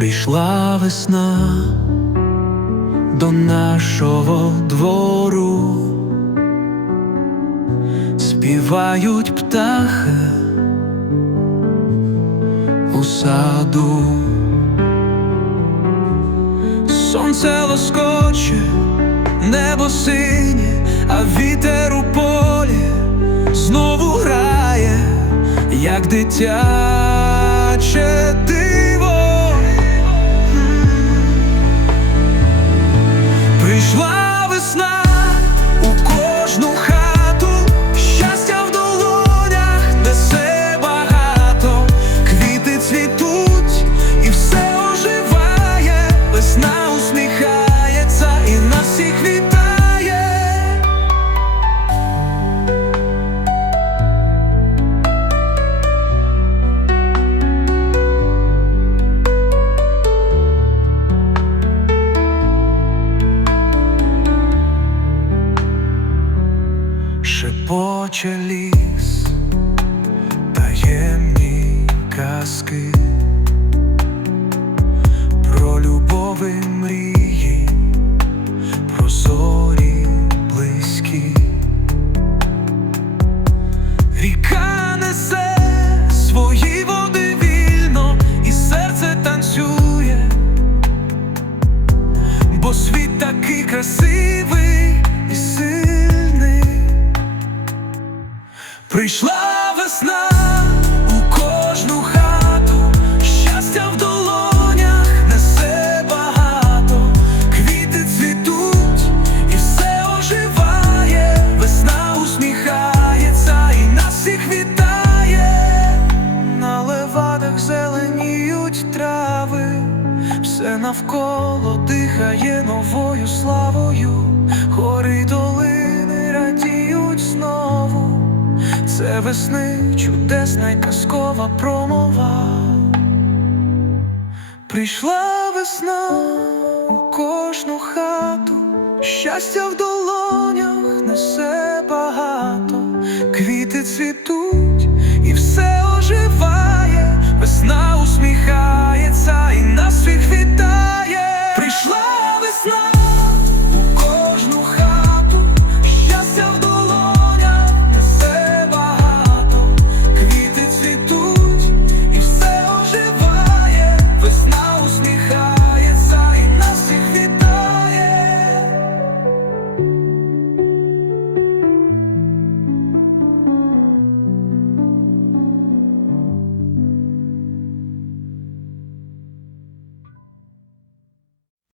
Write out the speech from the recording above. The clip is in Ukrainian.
Прийшла весна до нашого двору, співають птахи у саду, сонце лоскоче, небо синє, а вітер у полі знову грає, як дитяче диво. Шепоче ліс, таємні казки Прийшла весна у кожну хату, щастя в долонях несе багато, квіти цвітуть і все оживає, весна усміхається і нас всіх вітає, на левадах зеленіють трави, все навколо дихає новою славою, гори й Весни чудесна й казкова промова. Прийшла весна у кожну хату, щастя в долонях несе багато, квіти цвітуть.